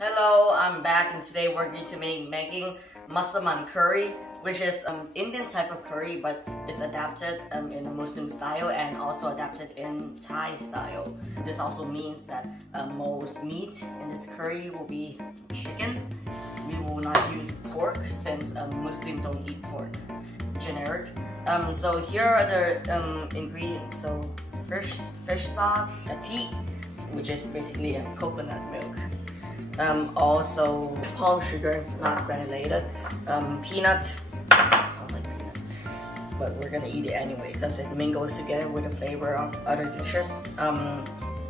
Hello, I'm back and today we're going to making Massaman curry, which is Indian type of curry, but it's adapted in a Muslim style and also adapted in Thai style. This also means that most meat in this curry will be chicken. We will not use pork since Muslims don't eat pork. Generic. So here are the ingredients. So fish sauce, a tea, which is basically a coconut milk. Also palm sugar, not granulated. Peanut, I don't like peanut, but we're gonna eat it anyway because it mingles together with the flavor of other dishes.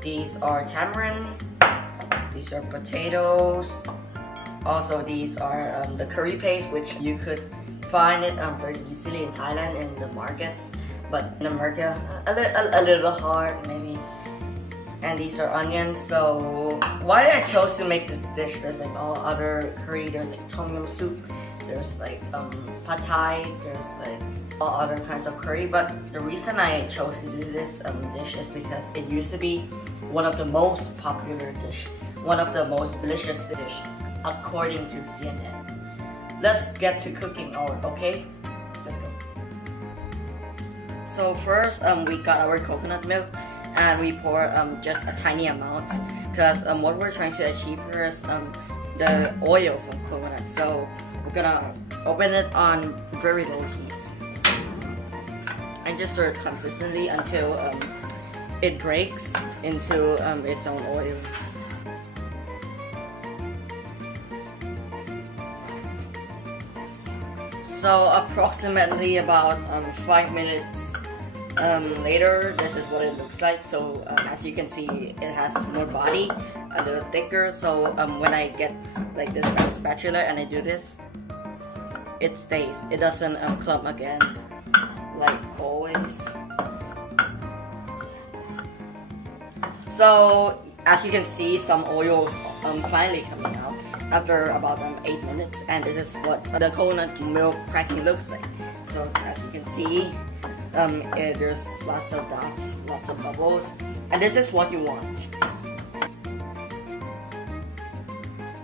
These are tamarind, these are potatoes. Also these are the curry paste, which you could find it very easily in Thailand in the markets, but in America a little hard maybe. And these are onions. So why did I chose to make this dish? There's like all other curry. There's like tom yum soup. There's like pad thai. There's like all other kinds of curry. But the reason I chose to do this dish is because it used to be one of the most popular dish, one of the most delicious dish, according to CNN. Let's get to cooking our, okay? Let's go. So first, we got our coconut milk. And we pour just a tiny amount because what we're trying to achieve here is the oil from coconut. So we're gonna open it on very low heat and just stir it consistently until it breaks into its own oil. So approximately about 5 minutes later, this is what it looks like. So as you can see, it has more body, a little thicker. So when I get like this round spatula and I do this, it stays. It doesn't clump again, like always. So as you can see, some oils finally coming out after about 8 minutes, and this is what the coconut milk cracking looks like. So as you can see, there's lots of dots, lots of bubbles, and this is what you want.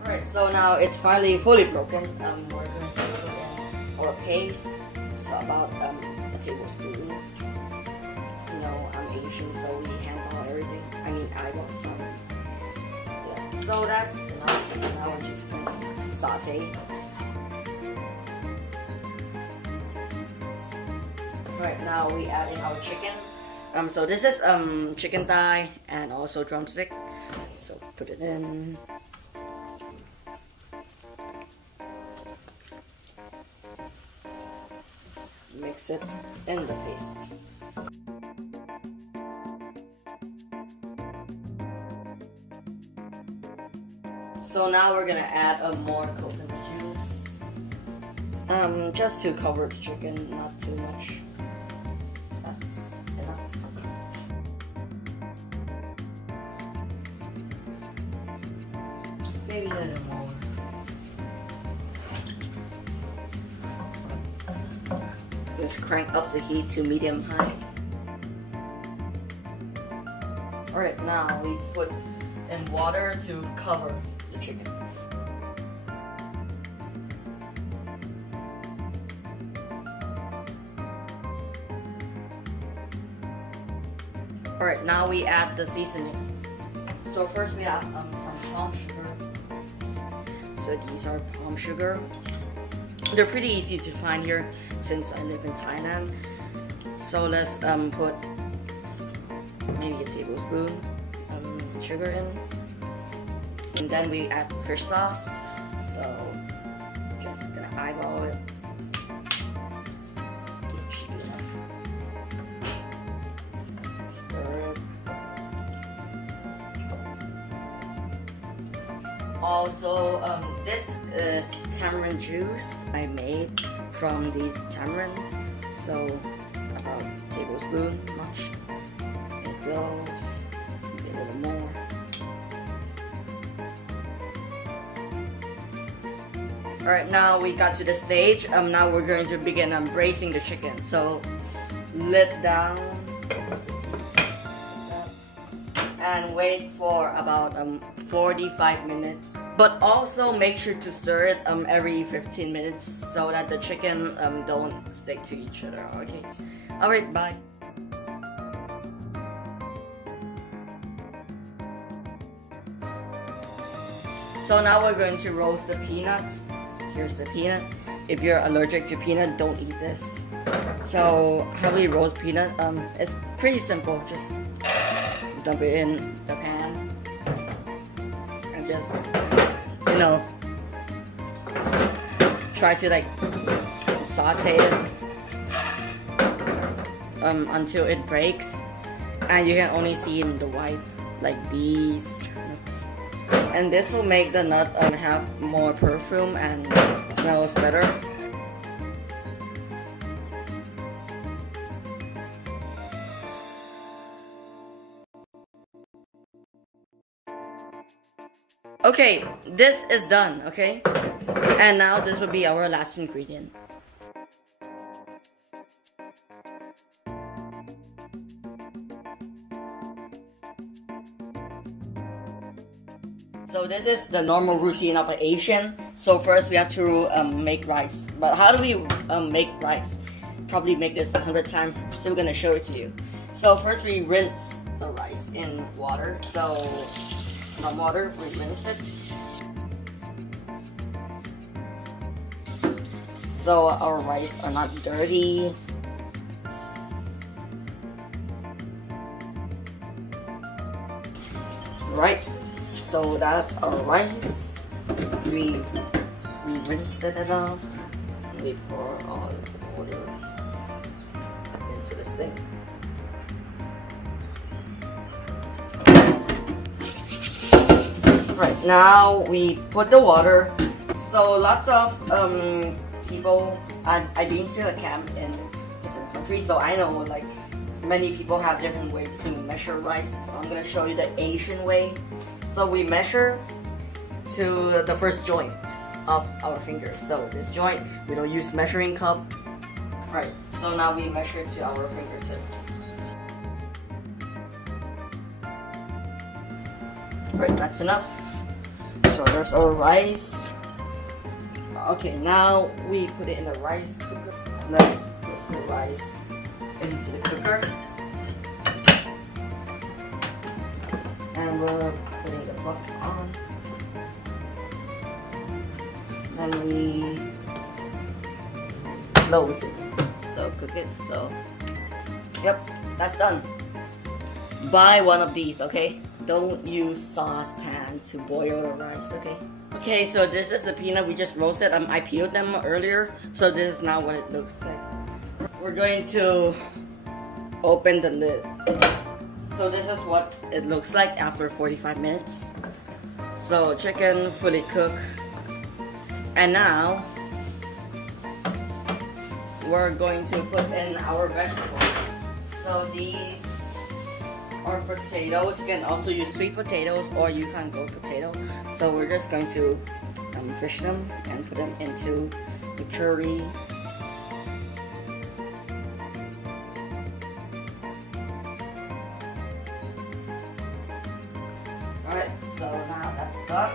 Alright, so now it's finally fully broken. We're going to put in our paste, so about a tablespoon. You know, I'm Asian, so we handle everything. I mean, I was sorry. Yeah. So that's enough. Now we're just going to saute. Right now we add in our chicken. So this is chicken thigh and also drumstick. So put it in. Mix it in the paste. So now we're gonna add more coconut juice. Just to cover the chicken, not too much. Maybe a little more. Just crank up the heat to medium high. Alright, now we put in water to cover the chicken. Alright, now we add the seasoning. So first we have some palm sugar. So these are palm sugar. They're pretty easy to find here since I live in Thailand. So let's put maybe a tablespoon sugar in. And then we add fish sauce. So just gonna eyeball it. Stir it. Also, this is tamarind juice I made from these tamarind. So about a tablespoon, much. It goes maybe a little more. Alright, now we got to the stage. Now we're going to begin braising the chicken. So lid down. and wait for about 45 minutes. But also make sure to stir it every 15 minutes so that the chicken don't stick to each other. Okay. Alright, bye. So now we're going to roast the peanut. Here's the peanut. If you're allergic to peanut, don't eat this. So how we roast peanut? It's pretty simple. Just dump it in the pan and just, you know, try to like saute it until it breaks, and you can only see in the white, like these nuts. And this will make the nut have more perfume and smells better. Okay, this is done, okay? And now this will be our last ingredient. So this is the normal routine of an Asian. So first we have to make rice. But how do we make rice? Probably make this 100 times, so we're gonna show it to you. So first we rinse the rice in water. So some water, we rinse it. So our rice are not dirty. Right, so that's our rice. We rinsed it enough. We pour all the water into the sink. Right, now we put the water. So lots of people, I've been to a camp in different countries, so I know like many people have different ways to measure rice. I'm gonna show you the Asian way. So we measure to the first joint of our fingers. So this joint, we don't use measuring cup. Right, so now we measure to our fingertip. Right, that's enough. So there's our rice. Okay, now we put it in the rice cooker. Let's put the rice into the cooker. And we're putting the pot on. Then we close it. So cook it. So, yep, that's done. Buy one of these, okay? Don't use saucepan to boil the rice, okay? Okay, so this is the peanut we just roasted. I peeled them earlier, so this is now what it looks like. We're going to open the lid. So this is what it looks like after 45 minutes. So chicken fully cooked. And now we're going to put in our vegetables. So these are potatoes. You can also use sweet potatoes or you can go potato. So we're just going to fish them and put them into the curry. Alright, so now that's done.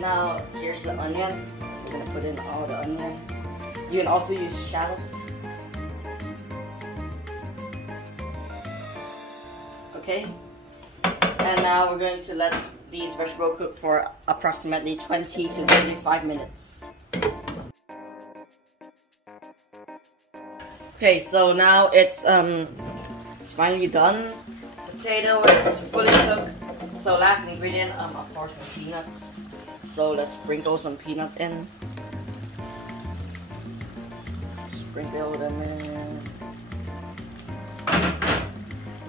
Now here's the onion. We're gonna put in all the onion. You can also use shallots. Okay, and now we're going to let these vegetables cook for approximately 20 to 25 minutes. Okay, so now it's finally done. Potato is fully cooked. So last ingredient, of course, some peanuts. So let's sprinkle some peanut in. Sprinkle them in.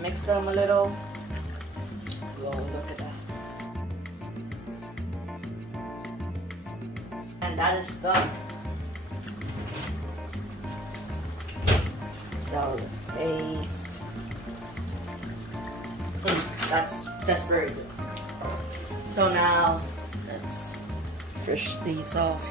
Mix them a little. Oh, look at that. And that is done. So let's taste. That's very good. So now let's fish these off.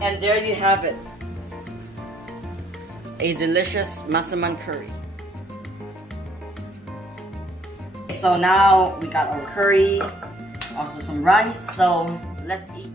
And there you have it. A delicious Massaman curry. So now we got our curry, also some rice, so let's eat.